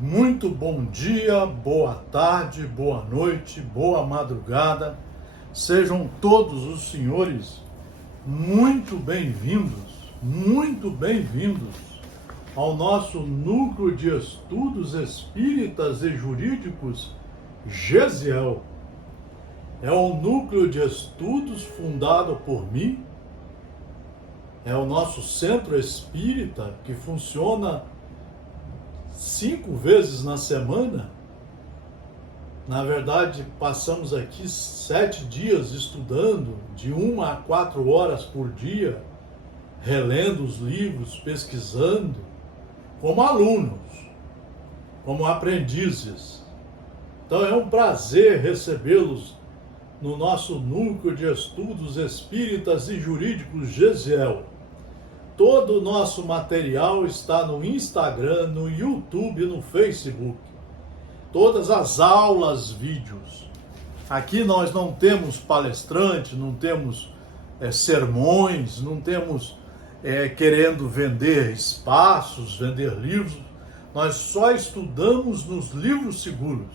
Muito bom dia, boa tarde, boa noite, boa madrugada. Sejam todos os senhores muito bem-vindos ao nosso Núcleo de Estudos Espíritas e Jurídicos Gesiel. É um núcleo de estudos fundado por mim, é o nosso centro espírita que funciona 5 vezes na semana. Na verdade, passamos aqui 7 dias estudando, de 1 a 4 horas por dia, relendo os livros, pesquisando, como alunos, como aprendizes. Então é um prazer recebê-los no nosso Núcleo de Estudos Espíritas e Jurídicos Gesiel. Todo o nosso material está no Instagram, no YouTube e no Facebook. Todas as aulas, vídeos. Aqui nós não temos palestrante, não temos sermões, não temos querendo vender espaços, vender livros. Nós só estudamos nos livros seguros.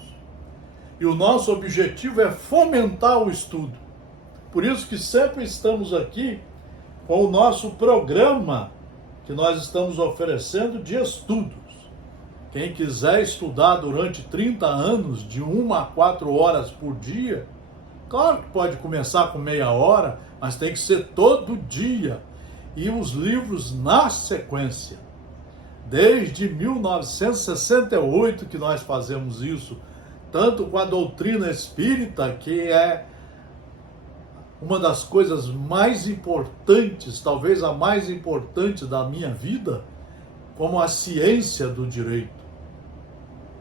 E o nosso objetivo é fomentar o estudo. Por isso que sempre estamos aqui com o nosso programa que nós estamos oferecendo de estudos. Quem quiser estudar durante 30 anos, de 1 a 4 horas por dia, claro que pode começar com meia hora, mas tem que ser todo dia. E os livros na sequência. Desde 1968 que nós fazemos isso, tanto com a doutrina espírita, que é uma das coisas mais importantes, talvez a mais importante da minha vida, como a ciência do direito.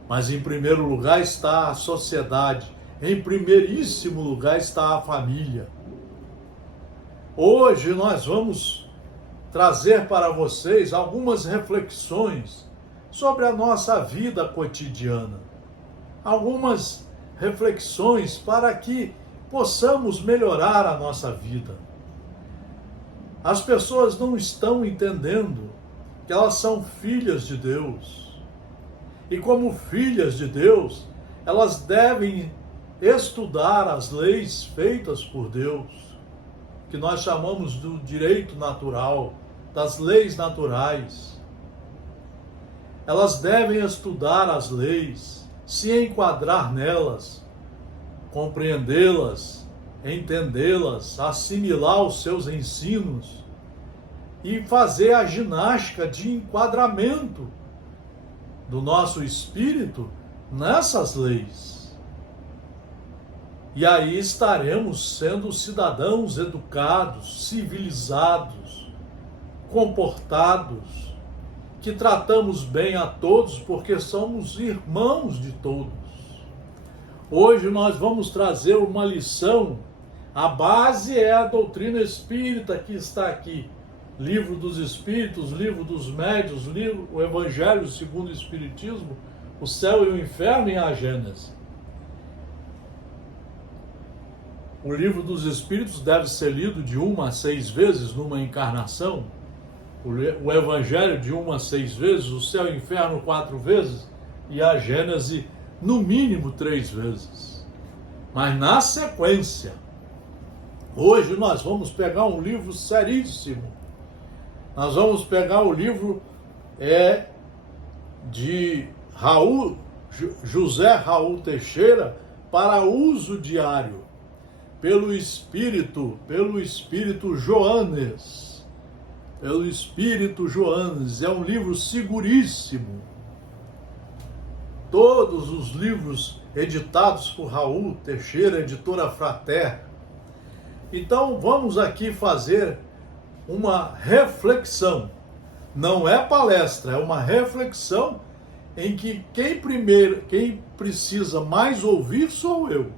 Mas em primeiro lugar está a sociedade, em primeiríssimo lugar está a família. Hoje nós vamos trazer para vocês algumas reflexões sobre a nossa vida cotidiana. Algumas reflexões para que possamos melhorar a nossa vida. As pessoas não estão entendendo que elas são filhas de Deus. E como filhas de Deus, elas devem estudar as leis feitas por Deus, que nós chamamos do direito natural, das leis naturais. Elas devem estudar as leis, se enquadrar nelas, compreendê-las, entendê-las, assimilar os seus ensinos e fazer a ginástica de enquadramento do nosso espírito nessas leis. E aí estaremos sendo cidadãos educados, civilizados, comportados, que tratamos bem a todos porque somos irmãos de todos. Hoje nós vamos trazer uma lição. A base é a doutrina espírita que está aqui. Livro dos Espíritos, Livro dos Médiuns, o Evangelho segundo o Espiritismo, o Céu e o Inferno e a Gênese. O Livro dos Espíritos deve ser lido de 1 a 6 vezes numa encarnação. O Evangelho de 1 a 6 vezes, o Céu e o Inferno 4 vezes e a Gênese no mínimo 3 vezes. Mas na sequência, hoje nós vamos pegar um livro seríssimo. Nós vamos pegar o livro de José Raul Teixeira para uso diário, pelo Espírito Joanes. Pelo Espírito Joanes. É um livro seguríssimo. Todos os livros editados por Raul Teixeira, editora Frater. Então vamos aqui fazer uma reflexão. Não é palestra, é uma reflexão em que quem precisa mais ouvir sou eu.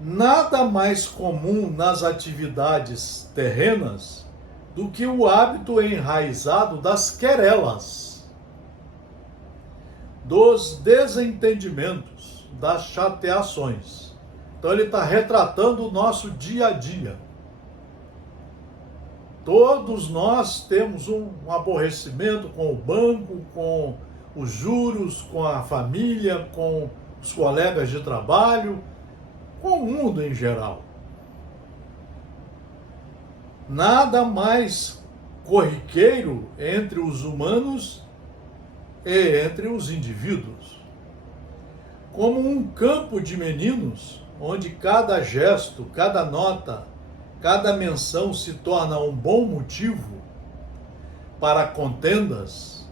Nada mais comum nas atividades terrenas do que o hábito enraizado das querelas, dos desentendimentos, das chateações. Então ele está retratando o nosso dia a dia. Todos nós temos um aborrecimento com o banco, com os juros, com a família, com os colegas de trabalho, com o mundo em geral. Nada mais corriqueiro entre os humanos e entre os indivíduos. Como um campo de meninos, onde cada gesto, cada nota, cada menção se torna um bom motivo para contendas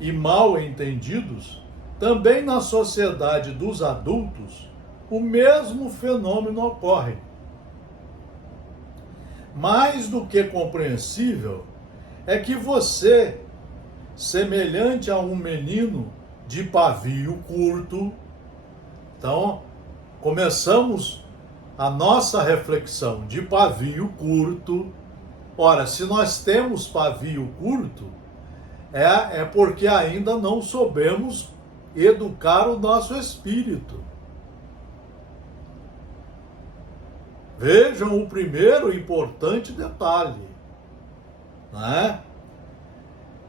e mal entendidos, também na sociedade dos adultos o mesmo fenômeno ocorre. Mais do que compreensível é que você, semelhante a um menino de pavio curto, então começamos a nossa reflexão de pavio curto. Ora, se nós temos pavio curto, é porque ainda não soubemos educar o nosso espírito. Vejam o primeiro importante detalhe, né?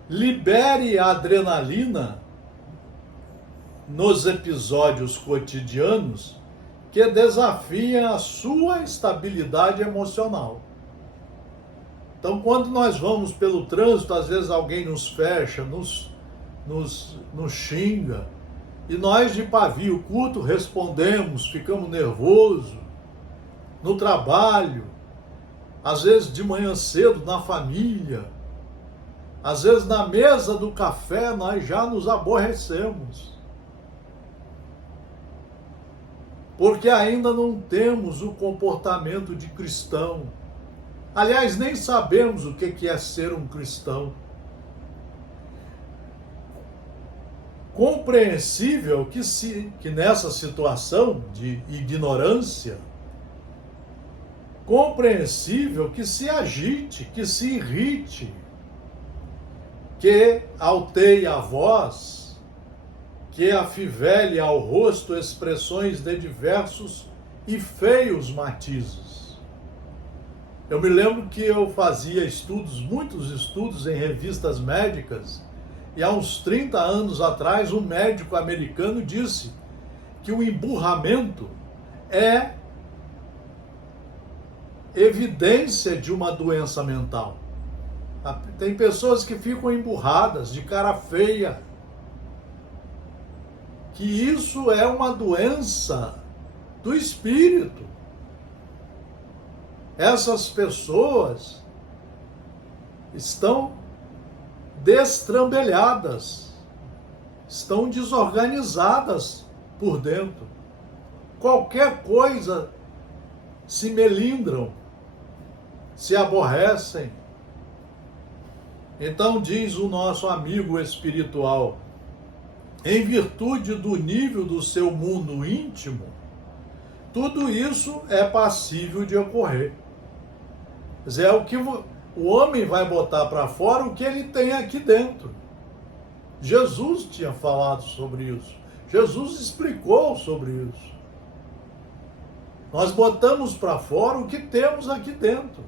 Libere a adrenalina nos episódios cotidianos que desafiam a sua estabilidade emocional. Então, quando nós vamos pelo trânsito, às vezes alguém nos fecha, nos xinga, e nós de pavio curto respondemos, ficamos nervosos. No trabalho, às vezes de manhã cedo na família, às vezes na mesa do café nós já nos aborrecemos. Porque ainda não temos o comportamento de cristão. Aliás, nem sabemos o que é ser um cristão. Compreensível que nessa situação de ignorância, compreensível que se agite, que se irrite, que alteie a voz, que afivele ao rosto expressões de diversos e feios matizes. Eu me lembro que eu fazia muitos estudos em revistas médicas, e há uns 30 anos atrás um médico americano disse que o emburramento é evidência de uma doença mental. Tem pessoas que ficam emburradas, de cara feia, que isso é uma doença do espírito. Essas pessoas estão destrambelhadas, estão desorganizadas por dentro. Qualquer coisa se melindram, se aborrecem. Então diz o nosso amigo espiritual, em virtude do nível do seu mundo íntimo, tudo isso é passível de ocorrer. Quer dizer, é o que o homem vai botar para fora, o que ele tem aqui dentro. Jesus tinha falado sobre isso. Jesus explicou sobre isso. Nós botamos para fora o que temos aqui dentro.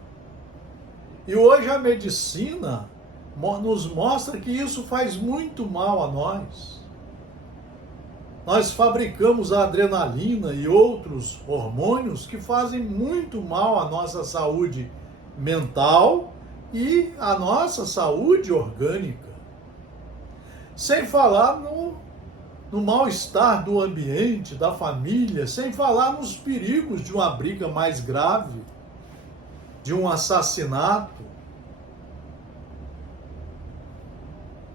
E hoje a medicina nos mostra que isso faz muito mal a nós. Nós fabricamos a adrenalina e outros hormônios que fazem muito mal à nossa saúde mental e à nossa saúde orgânica. Sem falar no mal-estar do ambiente, da família, sem falar nos perigos de uma briga mais grave, de um assassinato.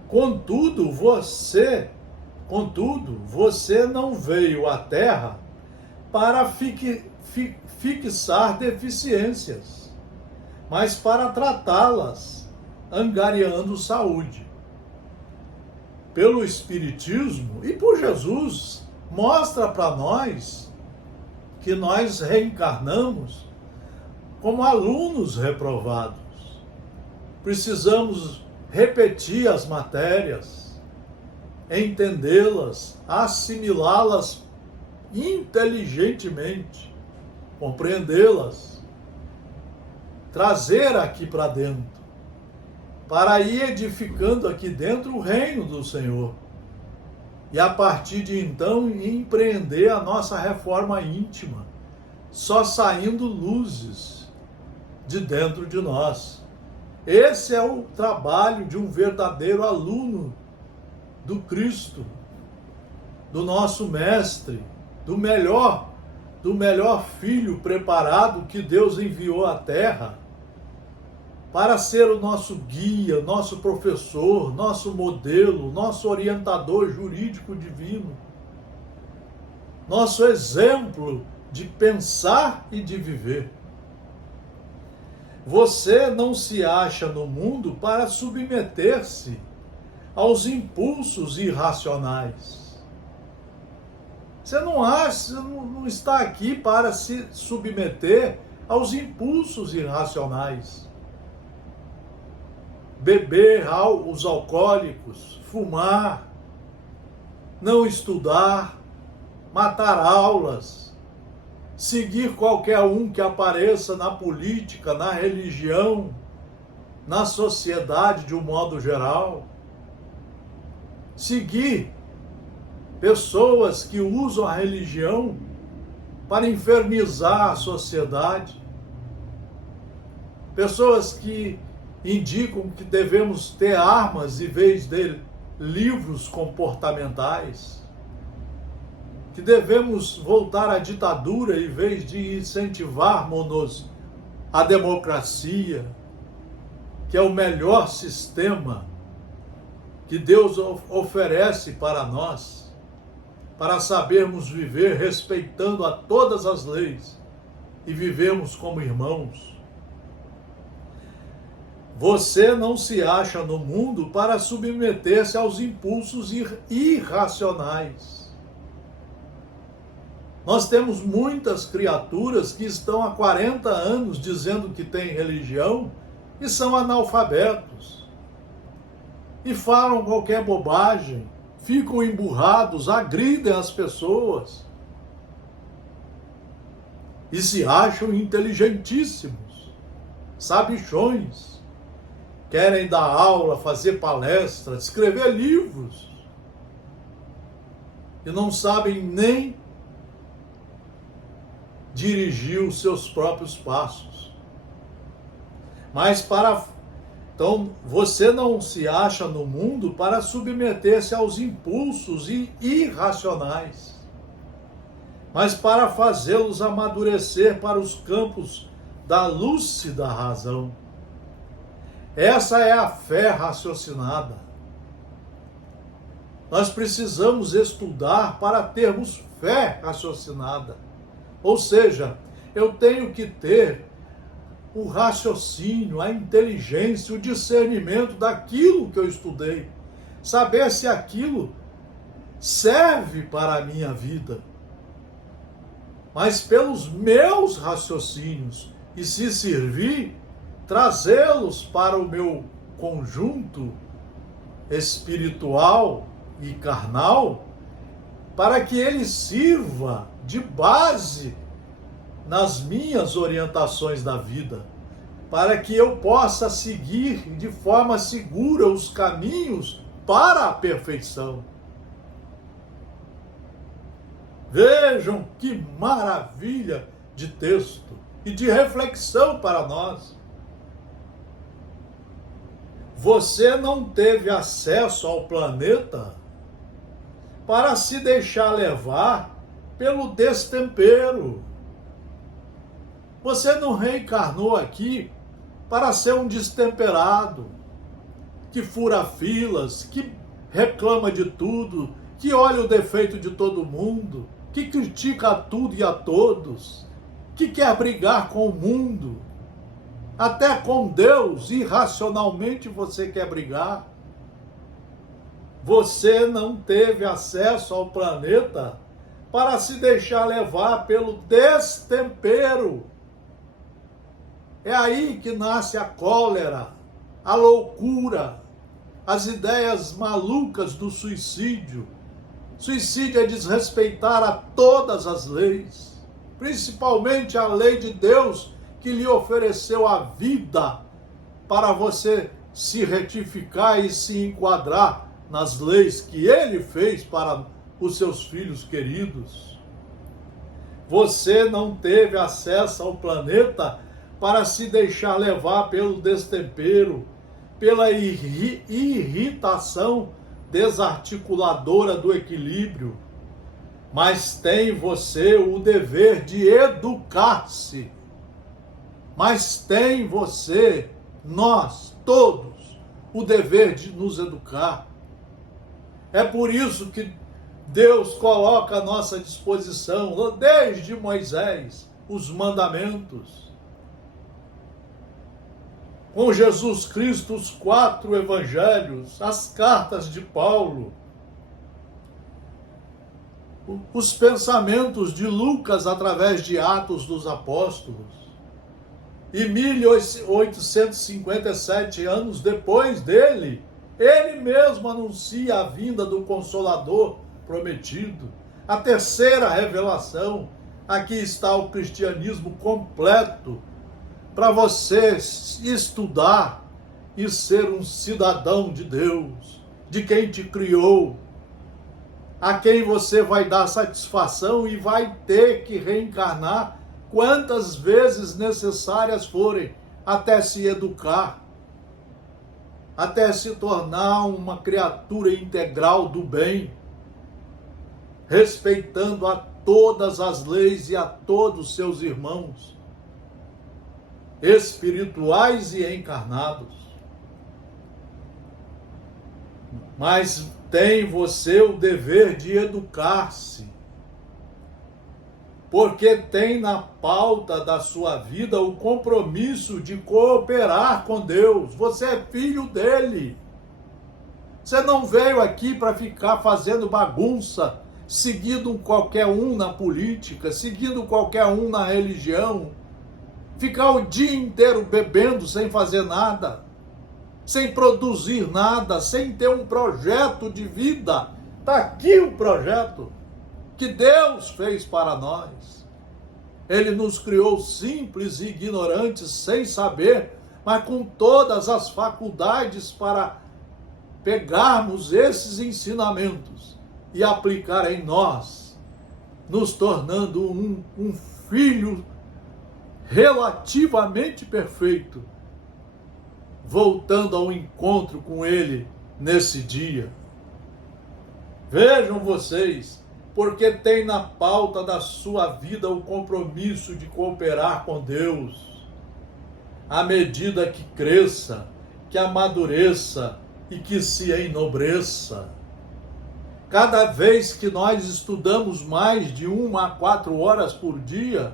Contudo, você não veio à Terra para fixar deficiências, mas para tratá-las, angariando saúde. Pelo Espiritismo e por Jesus, mostra para nós que nós reencarnamos como alunos reprovados. Precisamos repetir as matérias, entendê-las, assimilá-las inteligentemente, compreendê-las. trazer aqui para dentro, para ir edificando aqui dentro o reino do Senhor. E a partir de então empreender a nossa reforma íntima, só saindo luzes de dentro de nós. Esse é o trabalho de um verdadeiro aluno do Cristo, do nosso mestre, do melhor filho preparado que Deus enviou à terra para ser o nosso guia, nosso professor, nosso modelo, nosso orientador jurídico divino, nosso exemplo de pensar e de viver. Você não se acha no mundo para submeter-se aos impulsos irracionais. Você não está aqui para se submeter aos impulsos irracionais. Beber os alcoólicos, fumar, não estudar, matar aulas, seguir qualquer um que apareça na política, na religião, na sociedade de um modo geral. Seguir pessoas que usam a religião para infernizar a sociedade. Pessoas que indicam que devemos ter armas em vez de livros comportamentais. Que devemos voltar à ditadura em vez de incentivarmos a democracia, que é o melhor sistema que Deus oferece para nós, para sabermos viver respeitando a todas as leis e vivermos como irmãos. Você não se acha no mundo para submeter-se aos impulsos irracionais. Nós temos muitas criaturas que estão há 40 anos dizendo que têm religião e são analfabetos. E falam qualquer bobagem, ficam emburrados, agridem as pessoas. E se acham inteligentíssimos, sabichões. Querem dar aula, fazer palestras, escrever livros. E não sabem nem dirigir os seus próprios passos. Então, você não se acha no mundo para submeter-se aos impulsos irracionais, mas para fazê-los amadurecer para os campos da lúcida razão. Essa é a fé raciocinada. Nós precisamos estudar para termos fé raciocinada. Ou seja, eu tenho que ter o raciocínio, a inteligência, o discernimento daquilo que eu estudei. Saber se aquilo serve para a minha vida. Mas pelos meus raciocínios, e se servir, trazê-los para o meu conjunto espiritual e carnal, para que ele sirva de base nas minhas orientações da vida, para que eu possa seguir de forma segura os caminhos para a perfeição. Vejam que maravilha de texto e de reflexão para nós. Você não teve acesso ao planeta para se deixar levar pelo destempero. Você não reencarnou aqui para ser um destemperado, que fura filas, que reclama de tudo, que olha o defeito de todo mundo, que critica a tudo e a todos, que quer brigar com o mundo. Até com Deus, irracionalmente você quer brigar. Você não teve acesso ao planeta para se deixar levar pelo destempero. É aí que nasce a cólera, a loucura, as ideias malucas do suicídio. Suicídio é desrespeitar a todas as leis, principalmente a lei de Deus, que lhe ofereceu a vida para você se retificar e se enquadrar nas leis que ele fez para os seus filhos queridos. Você não teve acesso ao planeta para se deixar levar pelo destempero, pela irritação desarticuladora do equilíbrio, mas tem você o dever de educar-se. Mas tem você, nós, todos, o dever de nos educar. É por isso que Deus coloca à nossa disposição, desde Moisés, os mandamentos. Com Jesus Cristo, os 4 evangelhos, as cartas de Paulo, os pensamentos de Lucas através de Atos dos Apóstolos. E 1857 anos depois dele, ele mesmo anuncia a vinda do Consolador prometido. A terceira revelação, aqui está o cristianismo completo, para você estudar e ser um cidadão de Deus, de quem te criou, a quem você vai dar satisfação e vai ter que reencarnar quantas vezes necessárias forem, até se educar, até se tornar uma criatura integral do bem, respeitando a todas as leis e a todos os seus irmãos, espirituais e encarnados. Mas tem você o dever de educar-se, porque tem na pauta da sua vida o compromisso de cooperar com Deus. Você é filho dele. Você não veio aqui para ficar fazendo bagunça, seguindo qualquer um na política, seguindo qualquer um na religião, ficar o dia inteiro bebendo sem fazer nada, sem produzir nada, sem ter um projeto de vida. Está aqui o projeto que Deus fez para nós. Ele nos criou simples e ignorantes, sem saber, mas com todas as faculdades para pegarmos esses ensinamentos e aplicar em nós, nos tornando um filho relativamente perfeito, voltando ao encontro com Ele nesse dia. Vejam vocês, porque tem na pauta da sua vida o compromisso de cooperar com Deus, à medida que cresça, que amadureça e que se enobreça. Cada vez que nós estudamos mais de 1 a 4 horas por dia,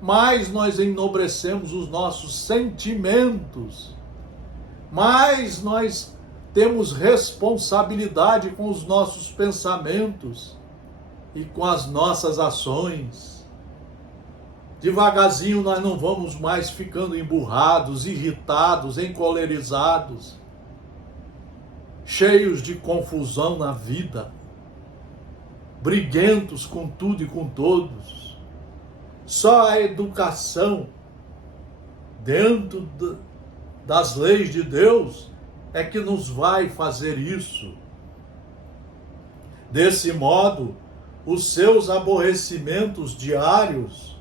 mais nós enobrecemos os nossos sentimentos, mais nós temos responsabilidade com os nossos pensamentos e com as nossas ações. Devagarzinho nós não vamos mais ficando emburrados, irritados, encolerizados, cheios de confusão na vida, briguentos com tudo e com todos. Só a educação dentro das leis de Deus é que nos vai fazer isso. Desse modo, os seus aborrecimentos diários,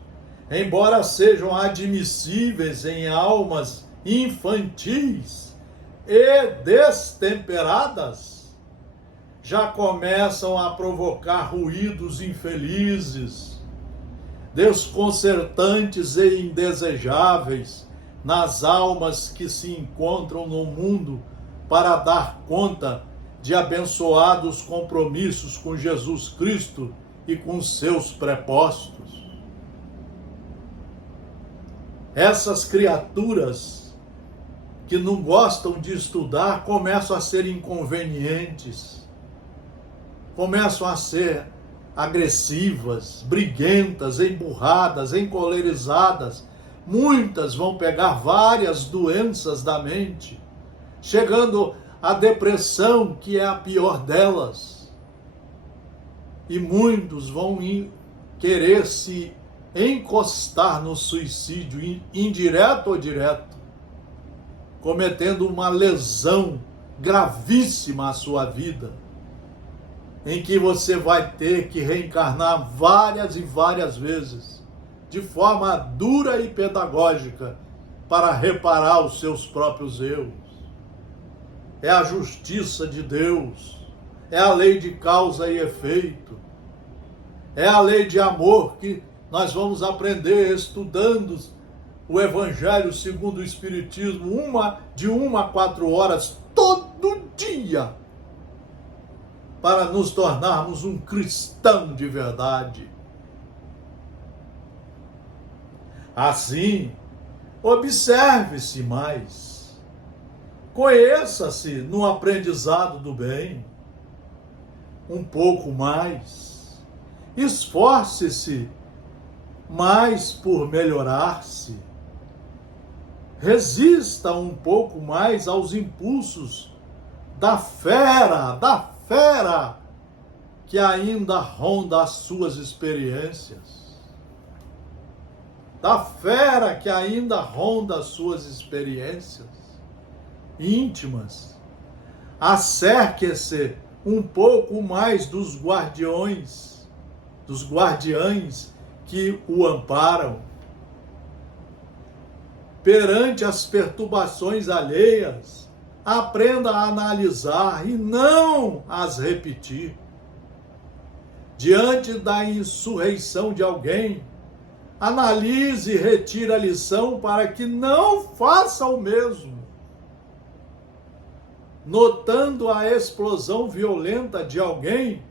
embora sejam admissíveis em almas infantis e destemperadas, já começam a provocar ruídos infelizes, desconcertantes e indesejáveis nas almas que se encontram no mundo para dar conta de abençoados compromissos com Jesus Cristo e com seus prepostos. Essas criaturas que não gostam de estudar começam a ser inconvenientes, começam a ser agressivas, briguentas, emburradas, encolerizadas. Muitas vão pegar várias doenças da mente, chegando à depressão, que é a pior delas. E muitos vão querer se encostar no suicídio indireto ou direto, cometendo uma lesão gravíssima à sua vida, em que você vai ter que reencarnar várias e várias vezes, de forma dura e pedagógica, para reparar os seus próprios erros. É a justiça de Deus, é a lei de causa e efeito, é a lei de amor que nós vamos aprender estudando o Evangelho segundo o Espiritismo, de 1 a 4 horas, todo dia, para nos tornarmos um cristão de verdade. Assim, observe-se mais, conheça-se no aprendizado do bem, um pouco mais, esforce-se mais por melhorar-se, resista um pouco mais aos impulsos da fera que ainda ronda as suas experiências. Da fera que ainda ronda as suas experiências íntimas. Acerque-se um pouco mais dos guardiões que o amparam. Perante as perturbações alheias, aprenda a analisar e não as repetir. Diante da insurreição de alguém, analise e retire a lição para que não faça o mesmo. Notando a explosão violenta de alguém,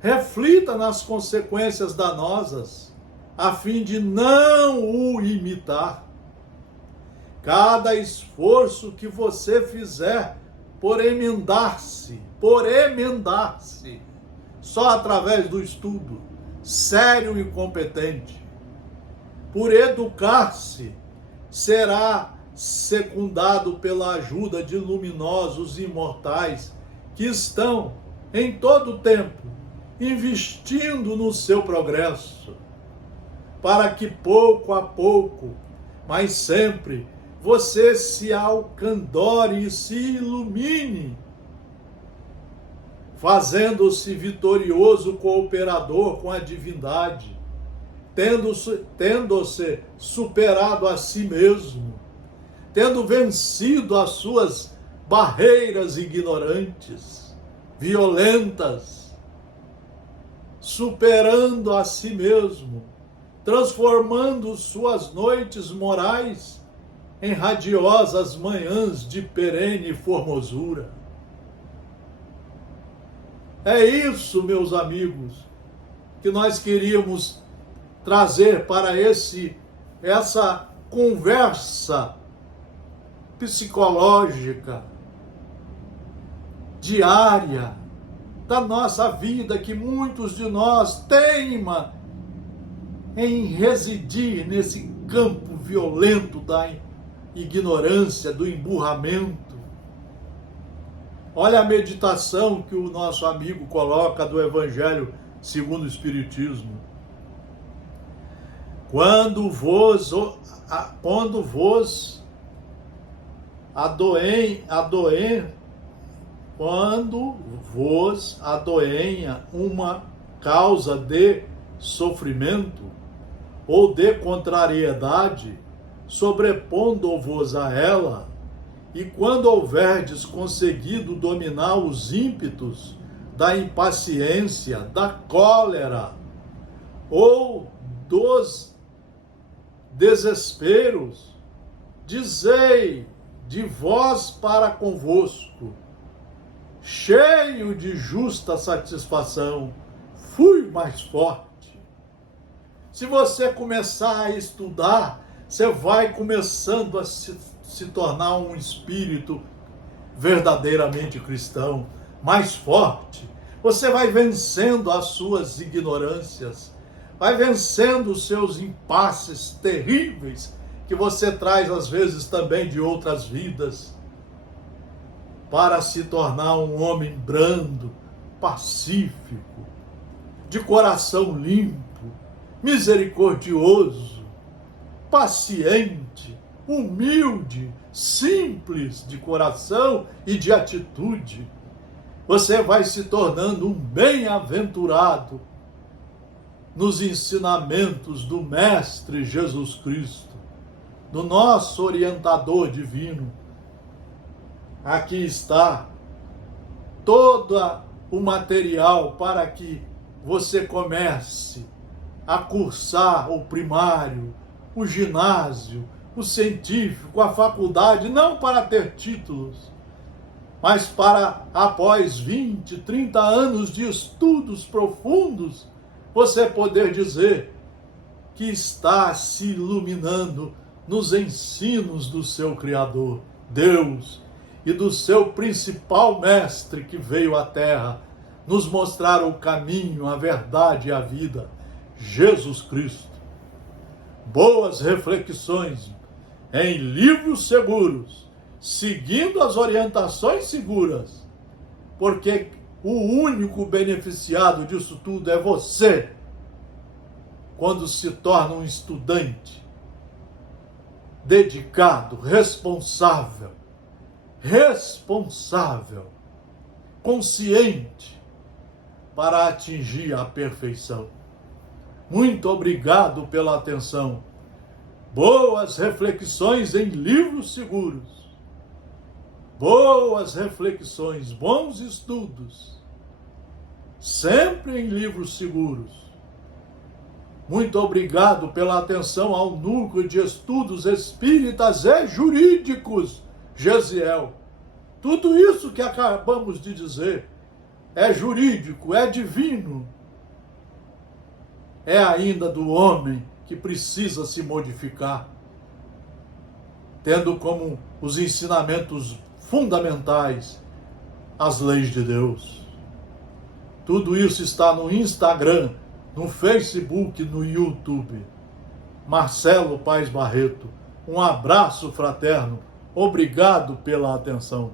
reflita nas consequências danosas, a fim de não o imitar. Cada esforço que você fizer por emendar-se, só através do estudo, sério e competente, por educar-se, será secundado pela ajuda de luminosos imortais que estão, em todo o tempo, investindo no seu progresso, para que pouco a pouco, mas sempre, você se alcandore e se ilumine, fazendo-se vitorioso cooperador com a divindade, tendo-se superado a si mesmo, tendo vencido as suas barreiras ignorantes, violentas, superando a si mesmo, transformando suas noites morais em radiosas manhãs de perene formosura. É isso, meus amigos, que nós queríamos trazer para essa conversa psicológica diária da nossa vida, que muitos de nós teimam em residir nesse campo violento da ignorância, do emburramento. Olha a meditação que o nosso amigo coloca do Evangelho segundo o Espiritismo. Quando vos adoenha uma causa de sofrimento ou de contrariedade, sobrepondo-vos a ela, e quando houverdes conseguido dominar os ímpetos da impaciência, da cólera ou dos desesperos, dizei de vós para convosco, cheio de justa satisfação, fui mais forte. Se você começar a estudar, você vai começando a se tornar um espírito verdadeiramente cristão, mais forte. Você vai vencendo as suas ignorâncias, vai vencendo os seus impasses terríveis, que você traz às vezes também de outras vidas, para se tornar um homem brando, pacífico, de coração limpo, misericordioso, paciente, humilde, simples de coração e de atitude. Você vai se tornando um bem-aventurado nos ensinamentos do Mestre Jesus Cristo, do nosso orientador divino. Aqui está todo o material para que você comece a cursar o primário, o ginásio, o científico, a faculdade, não para ter títulos, mas para, após 20, 30 anos de estudos profundos, você poder dizer que está se iluminando nos ensinos do seu Criador, Deus, e do seu principal mestre que veio à Terra nos mostrar o caminho, a verdade e a vida, Jesus Cristo. Boas reflexões em livros seguros, seguindo as orientações seguras, porque o único beneficiado disso tudo é você, quando se torna um estudante dedicado, responsável, consciente para atingir a perfeição. Muito obrigado pela atenção. Boas reflexões em livros seguros. Boas reflexões, bons estudos, sempre em livros seguros. Muito obrigado pela atenção ao Núcleo de Estudos Espíritas e Jurídicos, Gesiel. Tudo isso que acabamos de dizer é jurídico, é divino, é ainda do homem que precisa se modificar, tendo como os ensinamentos fundamentais as leis de Deus. Tudo isso está no Instagram, no Facebook, no YouTube. Marcelo Paes Barreto, um abraço fraterno. Obrigado pela atenção.